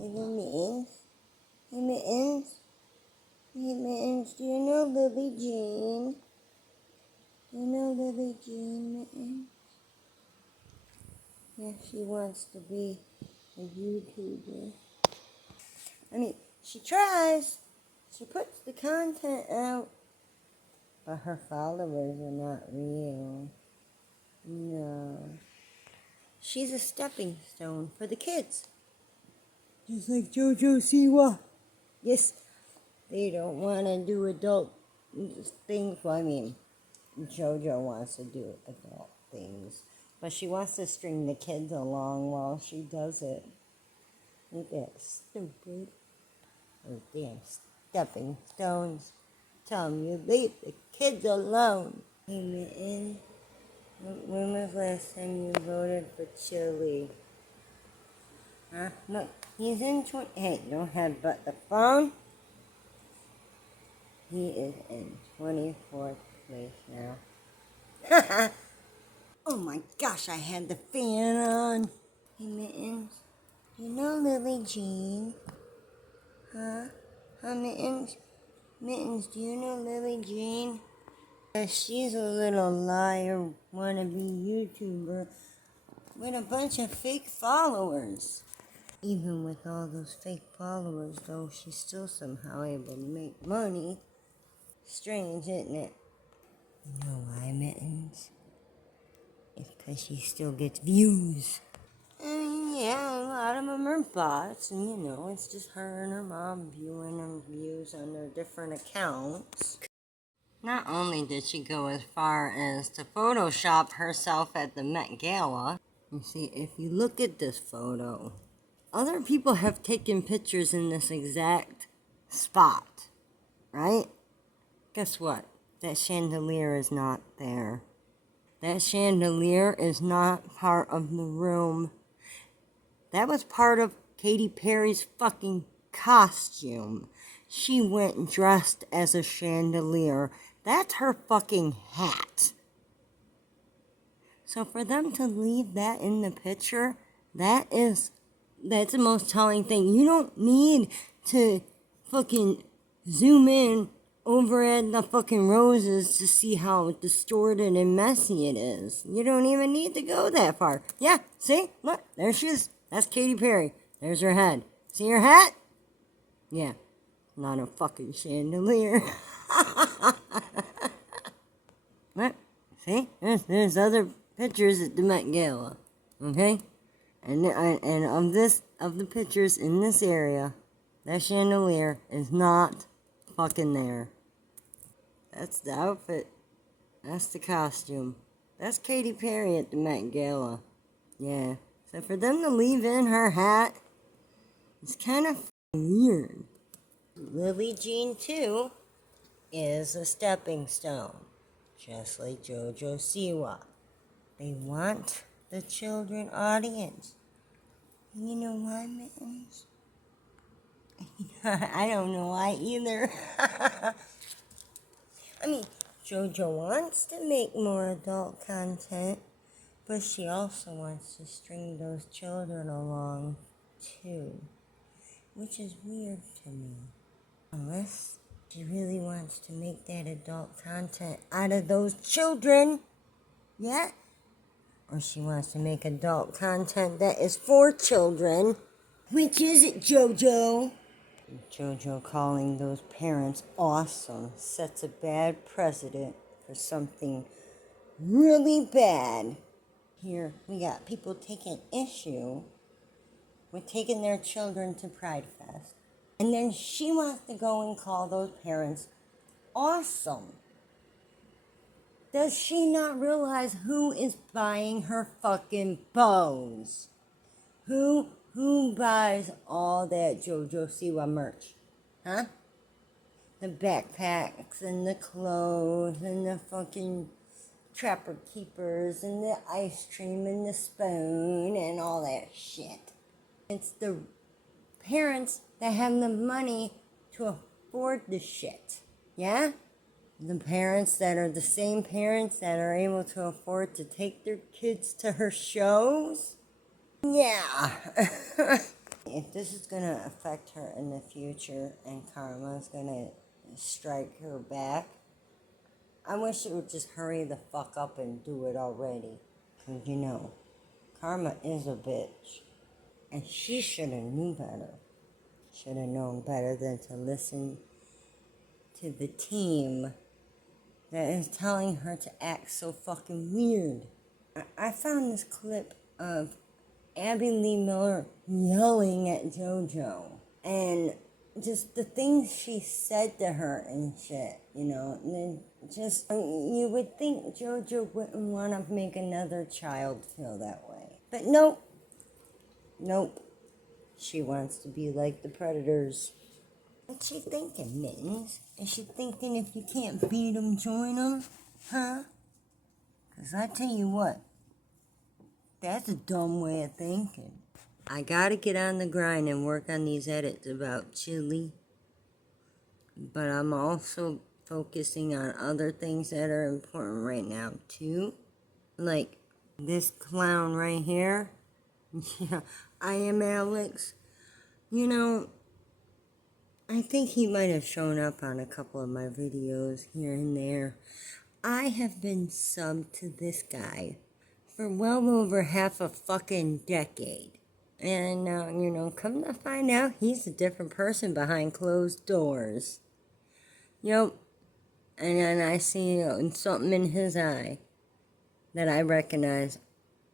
Hey, Mittens. Hey, Mittens. Hey, Mittens. Do you know Lillee Jean? Do you know Lillee Jean, Mittens? Yeah, she wants to be a YouTuber. I mean, she tries. She puts the content out. But her followers are not real. No. She's a stepping stone for the kids. Just like JoJo Siwa. Yes, they don't want to do adult things. Well, I mean, JoJo wants to do adult things. But she wants to string the kids along while she does it. Ain't that stupid? Those damn stepping stones. Tell them you leave the kids alone. Hey, Mitten, when was last time you voted for Chili? Huh? Look, he's in 20. Hey, don't headbutt the phone. He is in 24th place now. Oh my gosh, I had the fan on. Hey, Mittens, do you know Lillee Jean? Huh? Huh, Mittens? Mittens, do you know Lillee Jean? She's a little liar, wannabe YouTuber with a bunch of fake followers. Even with all those fake followers, though, she's still somehow able to make money. Strange, isn't it? You know why, Mittens? It's because she still gets views. I mean, yeah, a lot of them are bots, and it's just her and her mom viewing them views on their different accounts. Not only did she go as far as to Photoshop herself at the Met Gala, you see, if you look at this photo, other people have taken pictures in this exact spot, right? Guess what? That chandelier is not there. That chandelier is not part of the room. That was part of Katy Perry's fucking costume. She went dressed as a chandelier. That's her fucking hat. So for them to leave that in the picture, that's the most telling thing. You don't need to fucking zoom in over at the fucking roses to see how distorted and messy it is. You don't even need to go that far. Yeah, see? Look, there she is. That's Katy Perry. There's her head. See her hat? Yeah, not a fucking chandelier. Look, see? There's other pictures at the Met Gala. Okay? And of the pictures in this area, that chandelier is not fucking there. That's the outfit. That's the costume. That's Katy Perry at the Met Gala. Yeah. So for them to leave in her hat, it's kind of weird. Lillee Jean, too, is a stepping stone. Just like JoJo Siwa. They want the children audience. And you know why, Mittens? I don't know why either. I mean, JoJo wants to make more adult content, but she also wants to string those children along, too. Which is weird to me. Unless she really wants to make that adult content out of those children. Yeah? Or she wants to make adult content that is for children. Which is it, JoJo? JoJo calling those parents awesome sets a bad precedent for something really bad. Here, we got people taking issue with taking their children to Pride Fest. And then she wants to go and call those parents awesome. Does she not realize who is buying her fucking bows? Who buys all that JoJo Siwa merch? Huh? The backpacks and the clothes and the fucking trapper keepers and the ice cream and the spoon and all that shit. It's the parents that have the money to afford the shit. Yeah? The parents that are the same parents that are able to afford to take their kids to her shows? Yeah. If this is gonna affect her in the future and karma's gonna strike her back, I wish it would just hurry the fuck up and do it already. Cause you know, karma is a bitch. And she should have knew better. Should have known better than to listen to the team that is telling her to act so fucking weird. I found this clip of Abby Lee Miller yelling at JoJo. And just the things she said to her and shit, you know. And just, you would think JoJo wouldn't want to make another child feel that way. But nope. Nope. She wants to be like the Predators. What's she thinking, Mittens? Is she thinking if you can't beat them, join them? Huh? Because I tell you what, that's a dumb way of thinking. I gotta get on the grind and work on these edits about Chili. But I'm also focusing on other things that are important right now, too. Like this clown right here. Yeah, ImAllexx. You know, I think he might have shown up on a couple of my videos here and there. I have been subbed to this guy for well over half a fucking decade. And, you know, come to find out, he's a different person behind closed doors. Yep. And then I see something in his eye that I recognize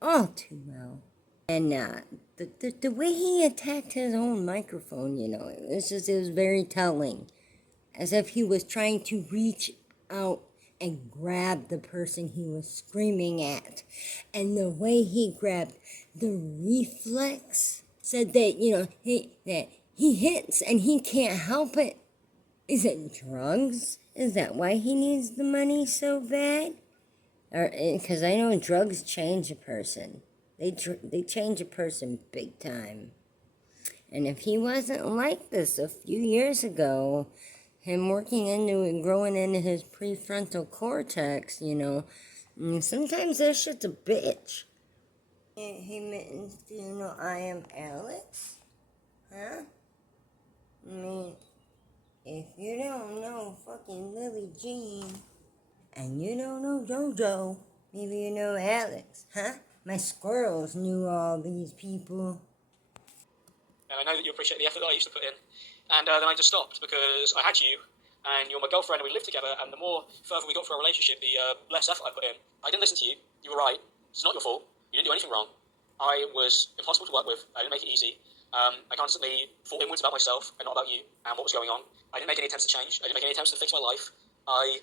all too well. And the way he attacked his own microphone, you know, it was very telling. As if he was trying to reach out and grab the person he was screaming at. And the way he grabbed, the reflex said that, you know, that he hits and he can't help it. Is it drugs? Is that why he needs the money so bad? Or, because I know drugs change a person. They change a person big time. And if he wasn't like this a few years ago, him working into and growing into his prefrontal cortex, you know, sometimes that shit's a bitch. Hey, Mittens, do you know ImAllexx? Huh? I mean, if you don't know fucking Lillee Jean, and you don't know JoJo, maybe you know Alex, huh? My squirrels knew all these people. And I know that you appreciate the effort that I used to put in. And then I just stopped because I had you, and you're my girlfriend, and we lived together, and the more further we got through our relationship, the less effort I put in. I didn't listen to you. You were right. It's not your fault. You didn't do anything wrong. I was impossible to work with. I didn't make it easy. I constantly thought inwards about myself and not about you and what was going on. I didn't make any attempts to change. I didn't make any attempts to fix my life. I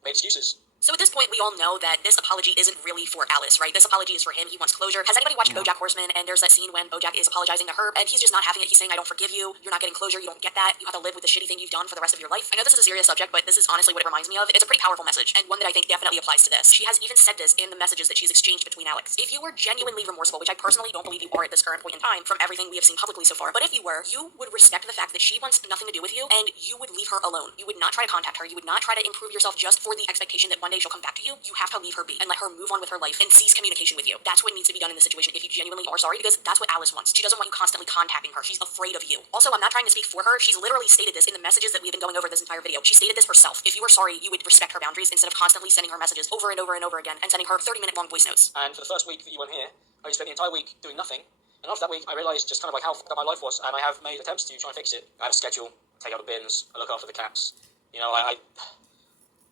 made excuses. So at this point, we all know that this apology isn't really for Alice, right? This apology is for him. He wants closure. Has anybody watched BoJack Horseman? And there's that scene when BoJack is apologizing to Herb, and he's just not having it. He's saying, I don't forgive you. You're not getting closure. You don't get that. You have to live with the shitty thing you've done for the rest of your life. I know this is a serious subject, but this is honestly what it reminds me of. It's a pretty powerful message, and one that I think definitely applies to this. She has even said this in the messages that she's exchanged between Alex. If you were genuinely remorseful, which I personally don't believe you are at this current point in time from everything we have seen publicly so far, but if you were, you would respect the fact that she wants nothing to do with you, and you would leave her alone. You would not try to contact her. You would not try to improve yourself just for the expectation that one day she'll come back to you. You have to leave her be and let her move on with her life and cease communication with you. That's what needs to be done in this situation if you genuinely are sorry, because that's what Alice wants. She doesn't want you constantly contacting her. She's afraid of you. Also, I'm not trying to speak for her. She's literally stated this in the messages that we've been going over this entire video. She stated this herself. If you were sorry, you would respect her boundaries instead of constantly sending her messages over and over and over again and sending her 30-minute long voice notes. And for the first week that you weren't here, I spent the entire week doing nothing. And after that week, I realised just kind of like how fucked up my life was, and I have made attempts to try and fix it. I have a schedule, take out the bins, I look after the cats. You know, I like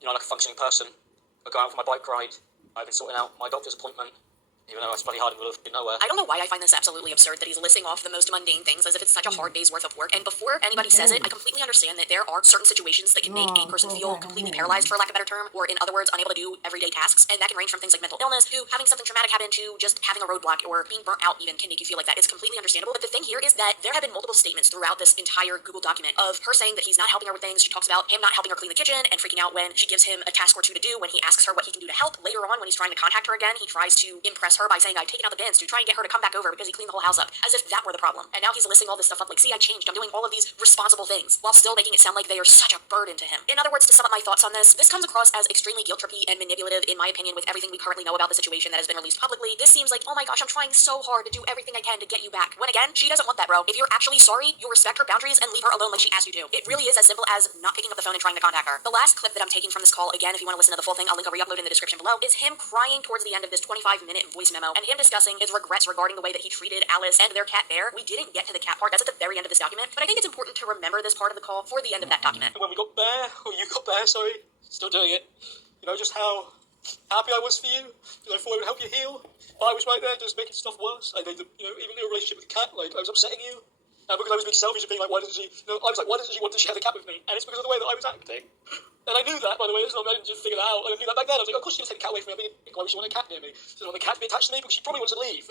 a functioning person. I go out for my bike ride. I've been sorting out my doctor's appointment, even though it's bloody hard in the middle of nowhere. I don't know why I find this absolutely absurd that he's listing off the most mundane things as if it's such a hard day's worth of work. And before anybody says it, I completely understand that there are certain situations that can make a person feel completely paralyzed, for lack of a better term, or in other words, unable to do everyday tasks. And that can range from things like mental illness to having something traumatic happen to just having a roadblock or being burnt out even can make you feel like that. It's completely understandable. But the thing here is that there have been multiple statements throughout this entire Google document of her saying that he's not helping her with things. She talks about him not helping her clean the kitchen and freaking out when she gives him a task or two to do, when he asks her what he can do to help. Later on, when he's trying to contact her again, he tries to impress her by saying I'd taken out the bins to try and get her to come back over because he cleaned the whole house up, as if that were the problem. And now he's listing all this stuff up like, see, I changed, I'm doing all of these responsible things, while still making it sound like they are such a burden to him. In other words, to sum up my thoughts on this comes across as extremely guilt-trippy and manipulative, in my opinion, with everything we currently know about the situation that has been released publicly. This seems like, oh my gosh, I'm trying so hard to do everything I can to get you back. When again, she doesn't want that, bro. If you're actually sorry, you'll respect her boundaries and leave her alone like she asked you to. It really is as simple as not picking up the phone and trying to contact her. The last clip that I'm taking from this call, again, if you want to listen to the full thing, I'll link a re-upload in the description below, is him crying towards the end of this 25-minute voice memo and him discussing his regrets regarding the way that he treated Alice and their cat Bear. We didn't get to the cat part, that's at the very end of this document, but I think it's important to remember this part of the call for the end of that document. When we got Bear, or you got Bear, sorry, still doing it. You know, just how happy I was for you, because I thought it would help you heal. But I was right there just making stuff worse. I made the, you know, even your relationship with the cat, like, I was upsetting you. Because I was being selfish and being like, why doesn't she, you know, I was like, why doesn't she want to share the cat with me? And it's because of the way that I was acting. And I knew that, by the way, it's not, I didn't just figure that out. I knew that back then. I was like, of course she would take the cat away from me. Why would she want a cat near me? She doesn't want the cat to be attached to me because she probably wants to leave.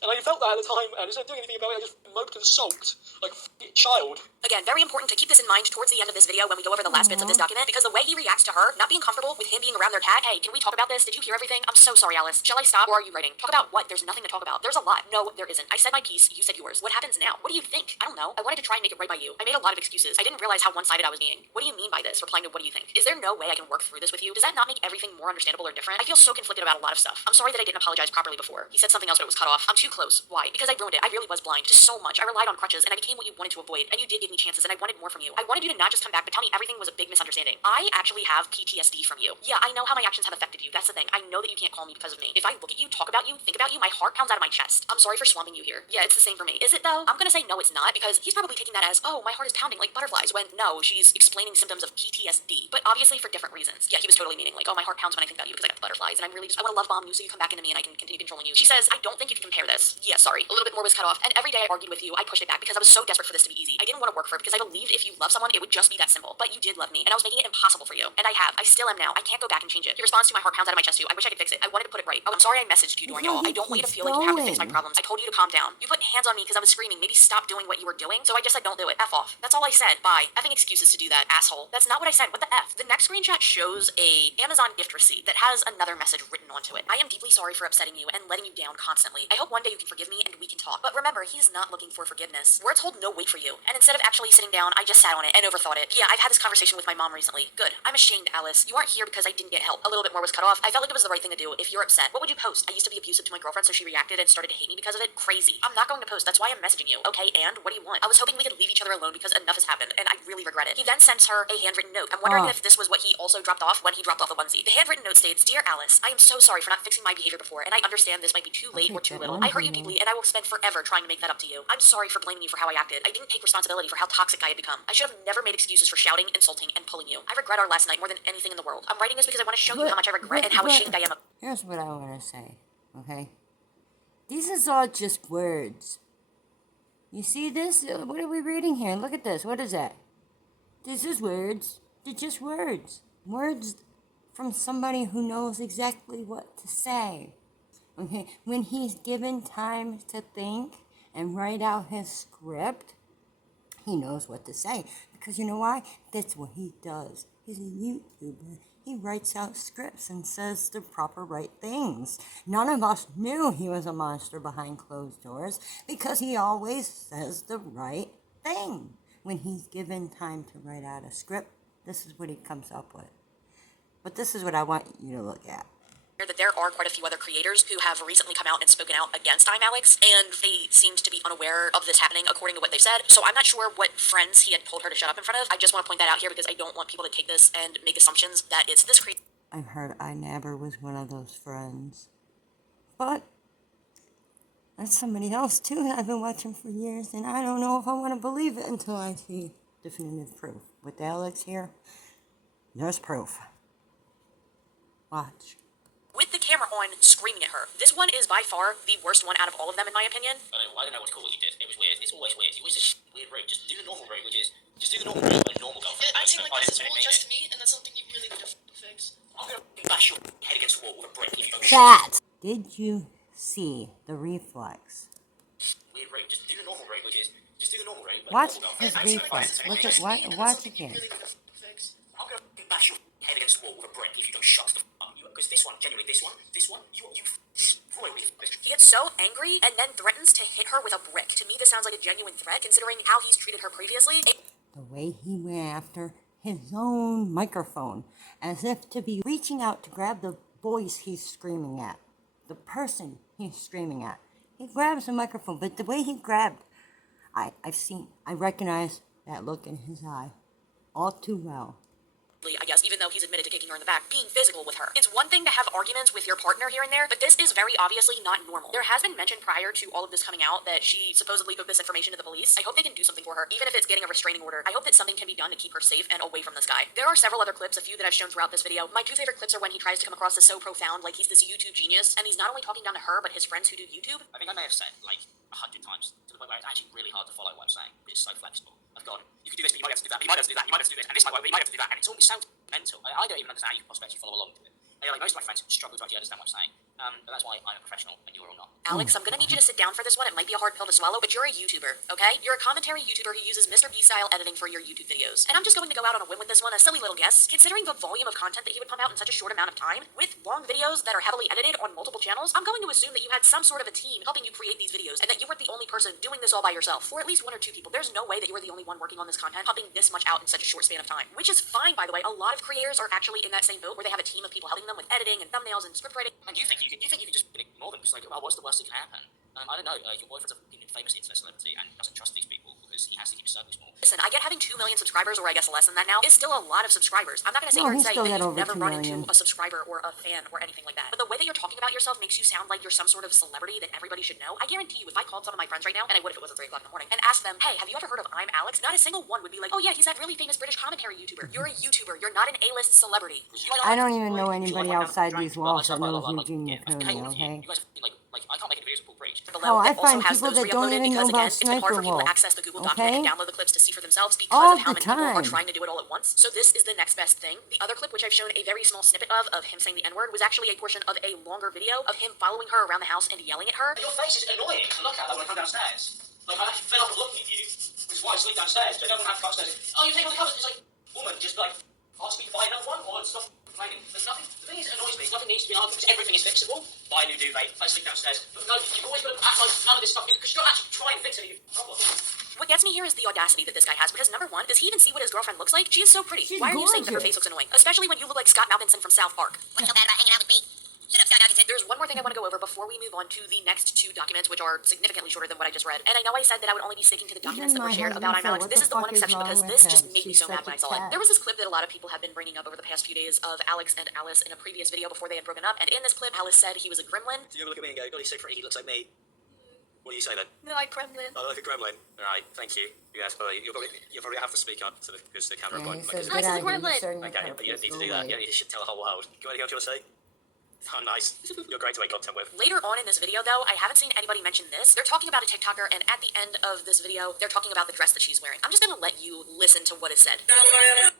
And I felt that at the time, and instead of doing anything about it, I just moped and sulked like a child. Again, very important to keep this in mind towards the end of this video when we go over the last bits of this document, because the way he reacts to her, not being comfortable with him being around their cat. Hey, can we talk about this? Did you hear everything? I'm so sorry, Alice. Shall I stop, or are you writing? Talk about what? There's nothing to talk about. There's a lot. No, there isn't. I said my piece, you said yours. What happens now? What do you think? I don't know. I wanted to try and make it right by you. I made a lot of excuses. I didn't realize how one-sided I was being. What do you mean by this? Replying to what do you think? Is there no way I can work through this with you? Does that not make everything more understandable or different? I feel so conflicted about a lot of stuff. I'm sorry that I didn't apologize properly before. He said something else but it was cut off. I'm too close. Why? Because I ruined it. I really was blind to so much. I relied on crutches and I became what you wanted to avoid. And you did give me chances and I wanted more from you. I wanted you to not just come back but tell me everything was a big misunderstanding. I actually have PTSD from you. Yeah, I know how my actions have affected you. That's the thing. I know that you can't call me because of me. If I look at you, talk about you, think about you, my heart pounds out of my chest. I'm sorry for swamping you here. Yeah, it's the same for me. Is it though? I'm gonna say no, it's not, because he's probably taking that as, oh, my heart is pounding like butterflies, when no, she's explaining symptoms of PTSD, but obviously for different reasons. Yeah, he was totally meaning like, oh, my heart pounds when I think about you because I got the butterflies and I'm really just, I want to love bomb you so you come back into me and I can continue controlling you. She says, I don't think you can compare this. Yeah, sorry. A little bit more was cut off, and every day I argued with you, I pushed it back because I was so desperate for this to be easy. I didn't want to work for it because I believed if you love someone, it would just be that simple. But you did love me, and I was making it impossible for you. And I have. I still am now. I can't go back and change it. He responds to my heart pounds out of my chest too. I wish I could fix it. I wanted to put it right. Oh, I'm sorry I messaged you during it all. I don't want you to feel like you have to fix my problems. I told you to calm down. You put hands on me because I was screaming. Maybe stop doing what you were doing. So I just said don't do it. F off. That's all I said. Bye. Effing excuses to do that, asshole. That's not what I said. What the F? The next screenshot shows a Amazon gift receipt that has another message written onto it. I am deeply sorry for upsetting you and letting you down constantly. I hope one day you can forgive me and we can talk. But remember, he's not looking for forgiveness. Words hold no weight for you. And instead of actually sitting down, I just sat on it and overthought it. Yeah, I've had this conversation with my mom recently. Good. I'm ashamed, Alice. You aren't here because I didn't get help. A little bit more was cut off. I felt like it was the right thing to do. If you're upset, what would you post? I used to be abusive to my girlfriend, so she reacted and started to hate me because of it. Crazy. I'm not going to post. That's why I'm messaging you. Okay, and what do you want? I was hoping we could leave each other alone because enough has happened, and I really regret it. He then sends her a handwritten note. I'm wondering if this was what he also dropped off when he dropped off the onesie. The handwritten note states, Dear Alice, I am so sorry for not fixing my behavior before, and I understand this might be too late or too little. I hurt you deeply, and I will spend forever trying to make that up to you. I'm sorry for blaming you for how I acted. I didn't take responsibility for how toxic I had become. I should have never made excuses for shouting, insulting, and pulling you. I regret our last night more than anything in the world. I'm writing this because I want to show you how much I regret and how ashamed I am of. Here's what I want to say, okay? These is all just words. You see this? What are we reading here? Look at this. What is that? This is words. They're just words. Words from somebody who knows exactly what to say. Okay? When he's given time to think and write out his script, he knows what to say. Because you know why? That's what he does. He's a YouTuber. He writes out scripts and says the proper right things. None of us knew he was a monster behind closed doors because he always says the right thing. When he's given time to write out a script, this is what he comes up with. But this is what I want you to look at. That there are quite a few other creators who have recently come out and spoken out against ImAllexx, and they seemed to be unaware of this happening according to what they've said. So I'm not sure what friends he had told her to shut up in front of. I just want to point that out here because I don't want people to take this and make assumptions that it's this creator. I've heard I never was one of those friends. But that's somebody else too that I've been watching for years, and I don't know if I want to believe it until I see definitive proof. With Alex here, there's proof. Watch. With the camera on, screaming at her. This one is by far the worst one out of all of them, in my opinion. I don't know what to call what you did. It was weird. It's always weird. You always just weird route. Just do the normal route, which is just do the normal route like a normal golf. Yeah, acting like this is all just me, and that's something you really need to fix. I'm gonna bash your head against the wall with a brick if you don't That! Did you see the reflex? Weird route. Just do the normal route, which is just do the normal route like Watch normal golf. his reflex. Look at watch again. I'm gonna bash your head against the wall with a brick if you don't shut the f*** up. Because this one, genuinely, this one, you He gets so angry and then threatens to hit her with a brick. To me, this sounds like a genuine threat, considering how he's treated her previously. The way he went after his own microphone, as if to be reaching out to grab the voice he's screaming at, the person he's screaming at. He grabs the microphone, but the way he grabbed, I recognize that look in his eye all too well. I guess, even though he's admitted to kicking her in the back, being physical with her. It's one thing to have arguments with your partner here and there, but this is very obviously not normal. There has been mention prior to all of this coming out that she supposedly took this information to the police. I hope they can do something for her, even if it's getting a restraining order. I hope that something can be done to keep her safe and away from this guy. There are several other clips, a few that I've shown throughout this video. My two favorite clips are when he tries to come across as so profound, like he's this YouTube genius, and he's not only talking down to her, but his friends who do YouTube. I think I may have said, like, 100 times, to the point where it's actually really hard to follow what I'm saying, because it's so flexible. I've gone, you can do this, but you might have to do that, but you might have to do that, you might have to do this, and this might work, but you might have to do that, and it sounds mental. I don't even understand how you can possibly actually follow along to it. Like, most of my friends struggle to actually understand what I'm saying, but that's why I'm a professional, and you're all not. Alex, I'm gonna need you to sit down for this one. It might be a hard pill to swallow, but you're a YouTuber, okay? You're a commentary YouTuber who uses Mr. B-style editing for your YouTube videos. And I'm just going to go out on a whim with this one, a silly little guess. Considering the volume of content that he would pump out in such a short amount of time, with long videos that are heavily edited on multiple channels, I'm going to assume that you had some sort of a team helping you create these videos, and that you weren't the only person doing this all by yourself, or at least one or two people. There's no way that you were the only one working on this content, pumping this much out in such a short span of time. Which is fine, by the way. A lot of creators are actually in that same boat, where they have a team of people helping them with editing and thumbnails and script writing. And you think you can just ignore them, because, like, well, what's the worst that can happen? I don't know, your boyfriend's a famous internet celebrity and doesn't trust these people because he has to keep his circle small. Listen, I get having 2 million subscribers, or I guess less than that now, is still a lot of subscribers. I'm not gonna sit here and say that you've never run into a subscriber or a fan or anything like that. But the way that you're talking about yourself makes you sound like you're some sort of celebrity that everybody should know. I guarantee you, if I called some of my friends right now, and I would if it wasn't 3 o'clock in the morning, and asked them, hey, have you ever heard of ImAllexx? Not a single one would be like, oh yeah, he's that really famous British commentary YouTuber. You're a YouTuber. You're not an A-list celebrity. I don't even know anybody outside these walls that knows Eugene McCurry, okay? You guys are, like, I can't make any videos with Paul Preach. Oh, I find people that don't even know about it's been hard for people Sniper to access the Google Wolf, document and okay? download the clips to see for themselves because All of how the many people are time. trying to do it all at once. So this is the next best thing. The other clip, which I've shown a very small snippet of him saying the N-word, was actually a portion of a longer video of him following her around the house and yelling at her. Your face is annoying to look at when I come downstairs. Like, I'm actually fed up of looking at you, which is why I sleep downstairs. I don't have to go upstairs. Oh, you take all the covers. It's like, woman, just like, ask me to buy another one, or stop complaining. There's nothing, the thing is, it annoys me. Nothing needs to be argued, because everything is fixable. Buy a new duvet, I sleep downstairs. But no, you've always got to act like none of this stuff, because you're not actually trying to fix any problem. What gets me here is the audacity that this guy has, because number one, does he even see what his girlfriend looks like? She is so pretty. She's Why are you saying that her gorgeous. face looks annoying? Especially when you look like Scott Malkinson from South Park. What's so bad about hanging out with me? Shut up, Scott Malkinson. There's one more thing I want to go over before we move on to the next 2 documents, which are significantly shorter than what I just read. And I know I said that I would only be sticking to the documents that were shared about ImAllexx. This is the one exception because this just made me so mad when I saw it. There was this clip that a lot of people have been bringing up over the past few days of Alex and Alice in a previous video before they had broken up. And in this clip, Alice said he was a gremlin. Do you ever look at me and go, God, he's so pretty, he looks like me? What do you say then? No, like Kremlin. I like a gremlin. Alright, thank you. Yes, but you'll probably have to speak up to the camera. Yeah, he like, says, like, "Good idea, Gremlin." you certainly okay, can't but you don't need to be do that. You should tell the whole world. Anything else you want to say? Oh, nice. You're great to make content with. Later on in this video, though, I haven't seen anybody mention this. They're talking about a TikToker, and at the end of this video, they're talking about the dress that she's wearing. I'm just gonna let you listen to what is said.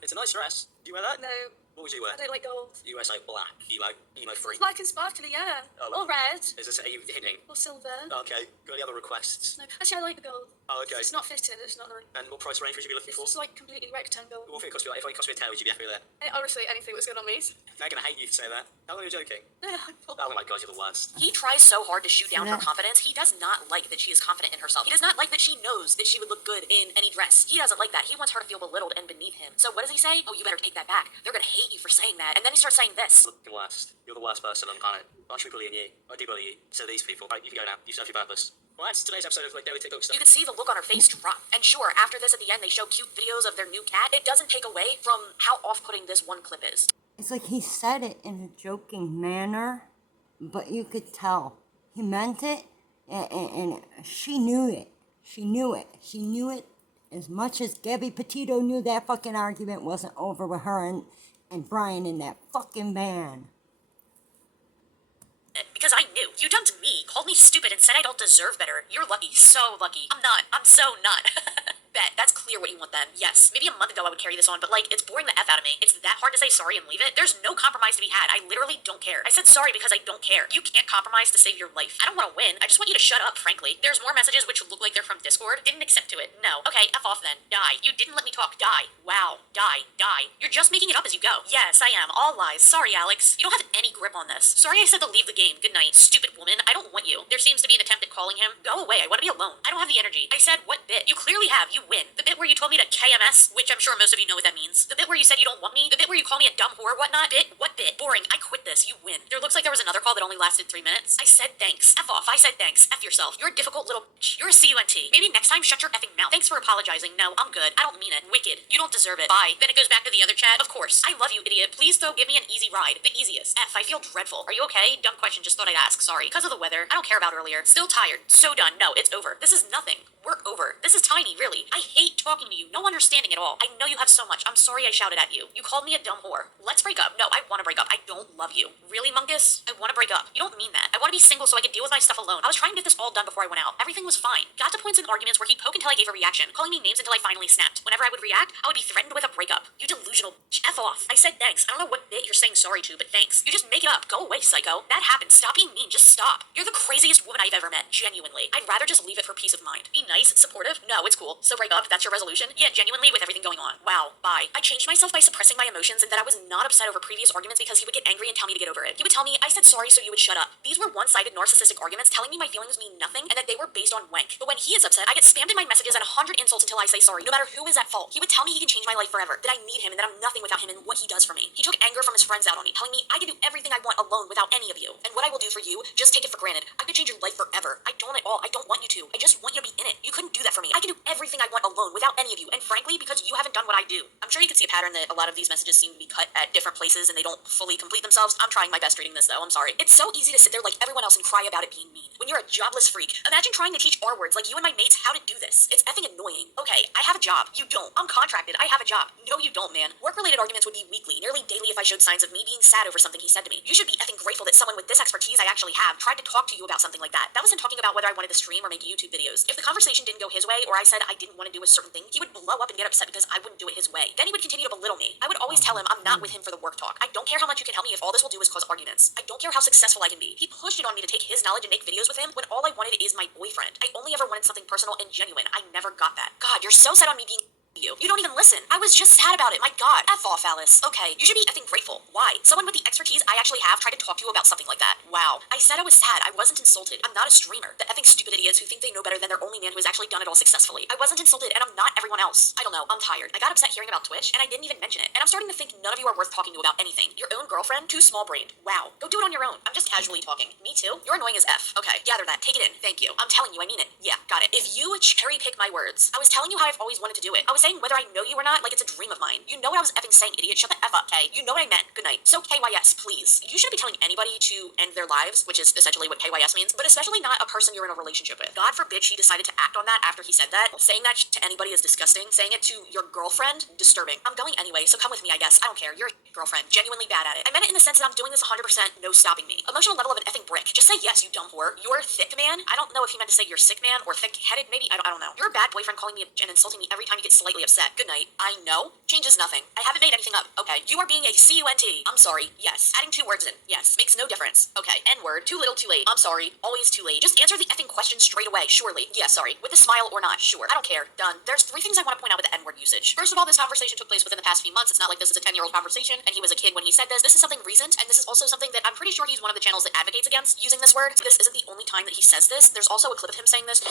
It's a nice dress. Do you wear that? No, What would you wear? I don't like gold. You wear something black, emo free. Black and sparkly, yeah. Oh, Or red. Is this, are you hitting? Or silver. Okay. Got any other requests? No, actually, I like the gold. Oh, okay. It's not fitted, it's not nice. And what price range would you be looking It's for? just like completely rectangle. What would it cost you? If it cost me a 10, would you be happy with that? Honestly, anything was good on me. They're gonna hate you to say that. How long are you joking? Oh, Oh my god, you're the worst. He tries so hard to shoot down her that? confidence. He does not like that she is confident in herself. He does not like that she knows that she would look good in any dress. He doesn't like that. He wants her to feel belittled and beneath him. So what does he say? Oh, you better take that back. They're gonna hate you for saying that. And then he starts saying this. You're the worst. You're the worst person on the planet. I should be bullying you. I do bully you. So these people. Right, you can go now. You serve your purpose. Well, that's today's episode of like Daily TikTok stuff. You could see the look on her face drop. And sure, after this at the end, they show cute videos of their new cat. It doesn't take away from how off-putting this one clip is. It's like he said it in a joking manner, but you could tell he meant it, and she knew it. She knew it. She knew it as much as Gabby Petito knew that fucking argument wasn't over with her and Brian in that fucking van. Because I knew. You dumped me, called me stupid, and said I don't deserve better. You're lucky. So lucky. I'm not. I'm so not. Bet. That's clear what you want then. Yes, maybe a month ago I would carry this on, but like, it's boring the F out of me. It's that hard to say sorry and leave it. There's no compromise to be had. I literally don't care. I said sorry because I don't care. You can't compromise to save your life. I don't want to win. I just want you to shut up, frankly. There's more messages which look like they're from Discord. Didn't accept to it. No. Okay, F off then. Die. You didn't let me talk. Die. Wow. Die. Die. You're just making it up as you go. Yes, I am. All lies. Sorry, Alex. You don't have any grip on this. Sorry I said to leave the game. Good night. Stupid woman. I don't want you. There seems to be an attempt at calling him. Go away. I want to be alone. I don't have the energy. I said, what bit? You clearly have. You win. The bit where you told me to KMS, which I'm sure most of you know what that means. The bit where you said you don't want me. The bit where you call me a dumb whore, whatnot. Bit? What bit? Boring. I quit this. You win. There looks like there was another call that only lasted 3 minutes. I said thanks. F off. I said thanks. F yourself. You're a difficult little bitch. You're a CUNT. Maybe next time shut your effing mouth. Thanks for apologizing. No, I'm good. I don't mean it. Wicked. You don't deserve it. Bye. Then it goes back to the other chat. Of course. I love you, idiot. Please though, give me an easy ride. The easiest. F. I feel dreadful. Are you okay? Dumb question. Just thought I'd ask. Sorry. Because of the weather. I don't care about earlier. Still tired. So done. No, it's over. This is nothing. We're over. This is tiny, really. I hate talking to you. No understanding at all. I know you have so much. I'm sorry I shouted at you. You called me a dumb whore. Let's break up. No, I want to break up. I don't love you. Really, Mungus? I want to break up. You don't mean that. I want to be single so I can deal with my stuff alone. I was trying to get this all done before I went out. Everything was fine. Got to points and arguments where he'd poke until I gave a reaction, calling me names until I finally snapped. Whenever I would react, I would be threatened with a breakup. You delusional bitch. F off. I said thanks. I don't know what bit you're saying sorry to, but thanks. You just make it up. Go away, psycho. That happened. Stop being mean. Just stop. You're the craziest woman I've ever met. Genuinely. I'd rather just leave it for peace of mind. Be nice, supportive. No, it's cool. So break up. That's your resolution? Yeah, genuinely with everything going on. Wow. Bye. I changed myself by suppressing my emotions and that I was not upset over previous arguments because he would get angry and tell me to get over it. He would tell me, I said sorry so you would shut up. These were one-sided narcissistic arguments telling me my feelings mean nothing and that they were based on wank. But when he is upset, I get spammed in my messages and 100 insults until I say sorry, no matter who is at fault. He would tell me he can change my life forever, that I need him and that I'm nothing without him and what he does for me. He took anger from his friends out on me, telling me I can do everything I want alone without any of you. And what I will do for you, just take it for granted. I could change your life forever. I don't at all. I don't want you to. I just want you to be in it. You couldn't do that for me. I can do everything I want alone without any of you. And frankly, because you haven't done what I do. I'm sure you can see a pattern that a lot of these messages seem to be cut at different places and they don't fully complete themselves. I'm trying my best reading this though. I'm sorry. It's so easy to sit there like everyone else and cry about it being mean. When you're a jobless freak, imagine trying to teach R words like you and my mates how to do this. It's effing annoying. Okay, I have a job. You don't. I'm contracted. I have a job. No, you don't, man. Work-related arguments would be weekly, nearly daily if I showed signs of me being sad over something he said to me. You should be effing grateful that someone with this expertise I actually have tried to talk to you about something like that. That wasn't talking about whether I wanted to stream or make YouTube videos. If the conversation didn't go his way or I said I didn't want to do a certain thing, he would blow up and get upset because I wouldn't do it his way. Then he would continue to belittle me. I would always tell him I'm not with him for the work talk. I don't care how much you can help me if all this will do is cause arguments. I don't care how successful I can be. He pushed it on me to take his knowledge and make videos with him when all I wanted is my boyfriend. I only ever wanted something personal and genuine. I never got that. God, you're so set on me being you. You don't even listen. I was just sad about it. My God. F off, Alice. Okay, you should be effing grateful. Why? Someone with the expertise I actually have tried to talk to you about something like that. Wow. I said I was sad. I wasn't insulted. I'm not a streamer. The effing stupid idiots who think they know better than their only man who has actually done it all successfully. I wasn't insulted and I'm not everyone else. I don't know. I'm tired. I got upset hearing about Twitch and I didn't even mention it. And I'm starting to think none of you are worth talking to about anything. Your own girlfriend? Too small-brained. Wow. Go do it on your own. I'm just casually talking. Me too? You're annoying as F. Okay, gather that. Take it in. Thank you. I'm telling you, I mean it. Yeah, got it. If you cherry pick my words, I was telling you how I've always wanted to do it. I was saying whether I know you or not, like it's a dream of mine. You know what I was effing saying, idiot. Shut the F up, K. You know what I meant. Good night. So KYS, please. You shouldn't be telling anybody to end their lives, which is essentially what KYS means, but especially not a person you're in a relationship with. God forbid she decided to act on that after he said that. Saying that to anybody is disgusting. Saying it to your girlfriend, disturbing. I'm going anyway, so come with me, I guess. I don't care. You're a girlfriend. Genuinely bad at it. I meant it in the sense that I'm doing this 100%, no stopping me. Emotional level of an effing brick. Just say yes, you dumb whore. You're thick, man. I don't know if he meant to say you're sick, man, or thick-headed, maybe. I don't know. You're a bad boyfriend calling me a bitch and insulting me every time you get slightly upset. Good night. I know. Changes nothing. I haven't made anything up. Okay. You are being a CUNT. I'm sorry. Yes. Adding 2 words in. Yes. Makes no difference. Okay. N-word. Too little, too late. I'm sorry. Always too late. Just answer the effing question straight away. Surely. Yeah, sorry. With a smile or not. Sure. I don't care. Done. There's 3 things I want to point out with the N-word usage. First of all, this conversation took place within the past few months. It's not like this is a 10-year-old conversation and he was a kid when he said this. This is something recent, and this is also something that I'm pretty sure he's one of the channels that advocates against using this word. This isn't the only time that he says this. There's also a clip of him saying this.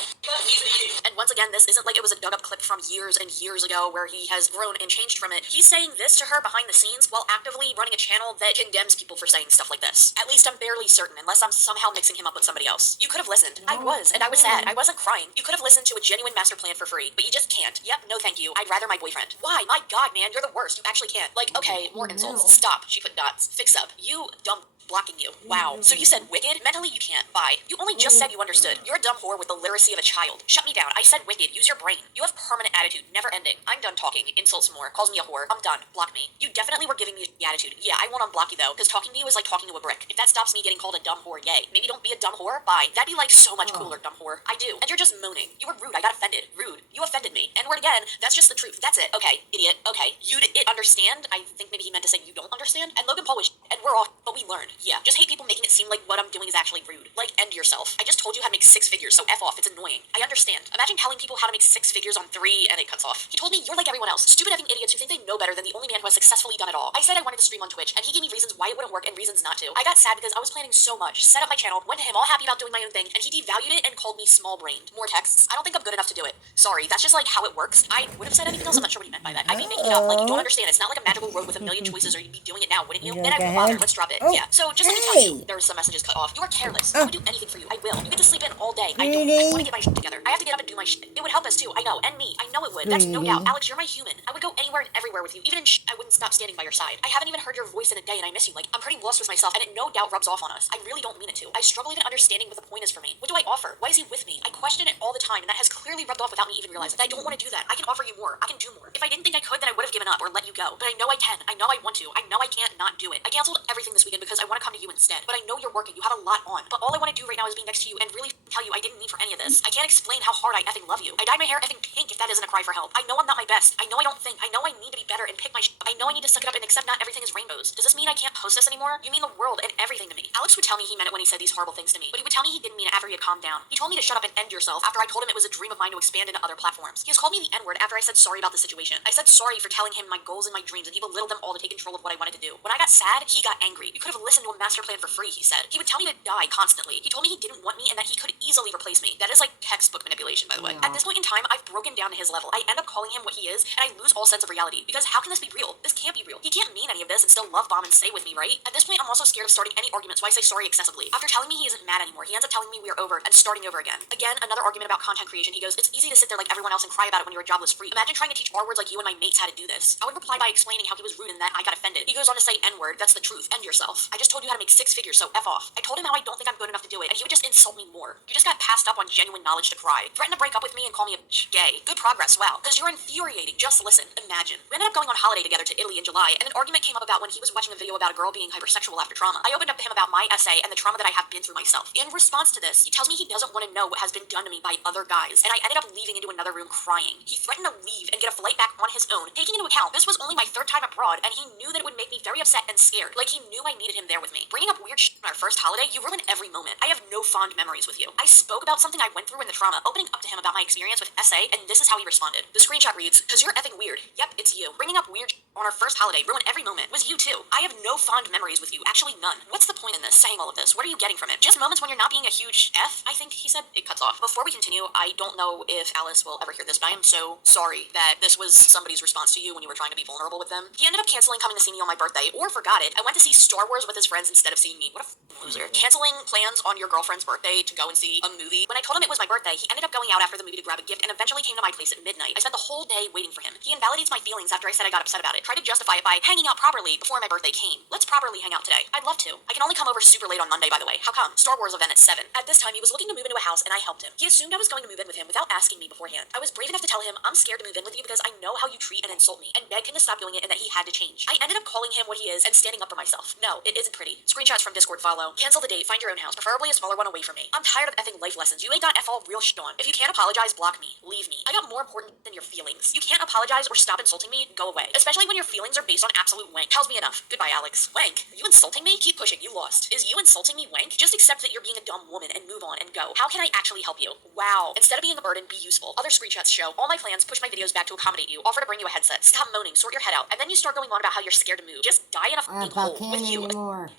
And once again, this isn't like it was a dug-up clip from years and years ago where he has grown and changed from it. He's saying this to her behind the scenes while actively running a channel that condemns people for saying stuff like this. At least I'm barely certain, unless I'm somehow mixing him up with somebody else. You could have listened. I was, and I was sad. I wasn't crying. You could have listened to a genuine master plan for free, but you just can't. Yep, no thank you. I'd rather my boyfriend. Why? My God, man, you're the worst. You actually can't. Like, okay, more insults. Stop. She put dots. Fix up. You dumb blocking you. Wow. So you said wicked? Mentally, you can't. Bye. You only just said you understood. You're a dumb whore with the literacy of a child. Shut me down. I said wicked. Use your brain. You have permanent attitude. Never ending. I'm done talking. Insults more. Calls me a whore. I'm done. Block me. You definitely were giving me the attitude. Yeah, I won't unblock you though, because talking to you is like talking to a brick. If that stops me getting called a dumb whore, yay. Maybe don't be a dumb whore? Bye. That'd be like so much cooler, dumb whore. I do. And you're just moaning. You were rude. I got offended. Rude. You offended me. N-word again, that's just the truth. That's it. Okay, idiot. Okay, you understand? I think maybe he meant to say you don't understand. And Logan Paul was and we're all, but we learned. Yeah, just hate people making it seem like what I'm doing is actually rude. Like, end yourself. I just told you how to make 6 figures, so F off. It's annoying. I understand. Imagine telling people how to make 6 figures on 3 and it cuts off. He told me you're like everyone else. Stupid effing idiots who think they know better than the only man who has successfully done it all. I said I wanted to stream on Twitch, and he gave me reasons why it wouldn't work and reasons not to. I got sad because I was planning so much, set up my channel, went to him all happy about doing my own thing, and he devalued it and called me small-brained. More texts. I don't think I'm good enough to do it. Sorry, that's just like how it works. I would have said anything else. I'm not sure what he meant by that. I'd be making it up. Like, you don't understand. It's not like a magical road with a million choices, or you'd be doing it now, wouldn't you? Then I won't bother. Let's drop it. Oh, Yeah. So just let me tell you, there were some messages cut off. You are careless. I would do anything for you. I will. You get to sleep in all day. I don't. I want to get my shit together. I have to get up and do my shit. It would help us too. I know. And me. I know it would. That's no doubt. Alex, you're my human. I would go anywhere and everywhere with you. Even in I wouldn't stop standing by your side. I haven't even heard your voice in a day and I miss you. Like, I'm pretty lost with myself and it no doubt rubs off on us. I really don't mean it to. I struggle even understanding what the point is for me. What do I offer? Why is he with me? I question it all the time and that has clearly rubbed off without me even realizing. I don't want to do that. I can offer you more. I can do more. If I didn't think I could, then I would have given up or let you go. But I know I can. I know I want to. I know I can't not do it. I canceled everything this weekend because I want to come to you instead. But I know you're working. You have a lot on. But all I want to do right now is be next to you and really tell you I didn't mean for any of this. I can't explain how hard I effing love you. I dyed my hair effing pink if that isn't a cry for help. I know I'm not my best. I know I don't think. I know I need to be better and pick my I know I need to suck it up and accept not everything is rainbows. Does this mean I can't post this anymore? You mean the world and everything to me. Alex would tell me he meant it when he said these horrible things to me, but he would tell me he didn't mean it after he had calmed down. He told me to shut up and end yourself after I told him it was a dream of mine to expand into other platforms. He has called me the N-word after I said sorry about the situation. I said sorry for telling him my goals and my dreams and he belittled them all to take control of what I wanted to do. When I got sad, he got angry. You could have listened to a master plan for free, he said. He would tell me to die constantly. He told me he didn't want me and that he could easily replace me. That is like textbook manipulation, by the way. At this point in time, I've broken down to his level. I end up calling him what he is and I lose all sense of reality because how can this be real? This can't be real. He can't mean any of this and still love bomb and stay with me, right? At this point, I'm also scared of starting any arguments, so I say sorry excessively. After telling me he isn't mad anymore, he ends up telling me we are over and starting over again. Again, another argument about content creation. He goes, it's easy to sit there like everyone else and cry about it when you're a jobless freak. Imagine trying to teach R words like you and my mates how to do this. I would reply by explaining how he was rude and that I got offended. He goes on to say N-word, that's the truth, end yourself. I just told you how to make 6 figures, so F off. I told him how I don't think I'm good enough to do it, and he would just insult me more. You just got passed up on genuine knowledge to cry. Threaten to break up with me and call me a bitch. Gay. Good progress, wow. Because you're infuriating. Just listen. Imagine. We ended up going on holiday together to Italy in July, and an argument came up about when he was watching a video about a girl being hypersexual after trauma. I opened up to him about my essay and the trauma that I have been through myself. In response to this, he tells me he doesn't want to know what has been done to me by other guys, and I ended up leaving into another room crying. He threatened to leave and get a flight back on his own, taking into account this was only my 3rd time abroad, and he knew that it would make me very upset and scared. Like he knew I needed him there with me. Bringing up weird shit on our first holiday, you ruin every moment. I have no fond memories with you. I spoke about something I went through in the trauma, opening up to him about my experience with SA, and this is how he responded. The screenshot reads, "'Cause you're effing weird. Yep, it's you. Bringing up weird shit on our first holiday, ruin every moment. Was you too. I have no fond memories with you. Actually, none. What's the point in this? Saying all of this? What are you getting from it? Just moments when you're not being a huge F, I think he said. It cuts off. Before we continue, I don't know if Alice will ever hear this, but I am so sorry that this was somebody's response to you when you were trying to be vulnerable with them. He ended up canceling coming to see me on my birthday, or forgot it. I went to see Star Wars with his friends instead of seeing me. What a loser. Canceling plans on your girlfriend's birthday to go and see a movie. When I told him it was my birthday, he ended up going out after the movie to grab a gift and eventually came to my place at midnight. I spent the whole day waiting for him. He invalidates my feelings after I said I got upset about it. Tried to justify it by hanging out properly before my birthday came. Let's properly hang out today. I'd love to. I can only come over super late on Monday, by the way. How come? Star Wars event at 7. At this time, he was looking to move into a house and I helped him. He assumed I was going to move in with him without asking me beforehand. I was brave enough to tell him I'm scared to move in with you because I know how you treat and insult me and begged him to stop doing it and that he had to change. I ended up calling him what he is and standing up for myself. No, it isn't pretty. Screenshots from Discord follow. Cancel the date, find your own house, preferably a smaller one away from me. I'm tired of effing life lessons. You ain't got F all real shit on. If you can't apologize, block me. Leave me. I got more important than your feelings. You can't apologize or stop insulting me, go away. Especially when your feelings are based on absolute wank. Tells me enough. Goodbye, Alex. Wank? You insulting me? Keep pushing, you lost. Is you insulting me wank? Just accept that you're being a dumb woman and move on and go. How can I actually help you? Wow. Instead of being a burden, be useful. Other screenshots show all my plans, push my videos back to accommodate you, offer to bring you a headset, stop moaning, sort your head out, and then you start going on about how you're scared to move. Just die in a fucking hole with you.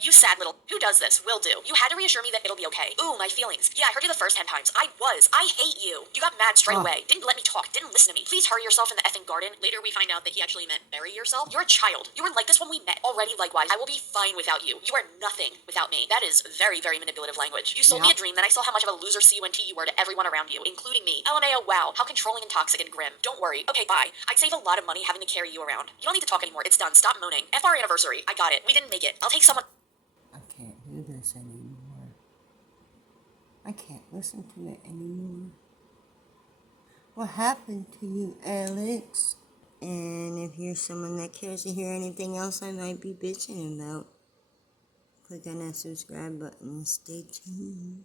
You sad little. Who does this? Will do. You had to reassure me that it'll be okay. Ooh, my feelings. Yeah, I heard you the first 10 times. I hate you. You got mad straight away. Didn't let me talk. Didn't listen to me. Please hurry yourself in the effing garden. Later we find out that he actually meant bury yourself. You're a child. You were like this when we met. Already likewise. I will be fine without you. You are nothing without me. That is very, very manipulative language. You sold me a dream, then I saw how much of a loser CUNT you were to everyone around you, including me. LMAO, wow. How controlling and toxic and grim. Don't worry. Okay, bye. I'd save a lot of money having to carry you around. You don't need to talk anymore. It's done. Stop moaning. F our anniversary. I got it. We didn't make it. I'll take someone. I can't do this anymore. I can't listen to it anymore. What happened to you, Alex? And if you're someone that cares to hear anything else I might be bitching about, click on that subscribe button and stay tuned.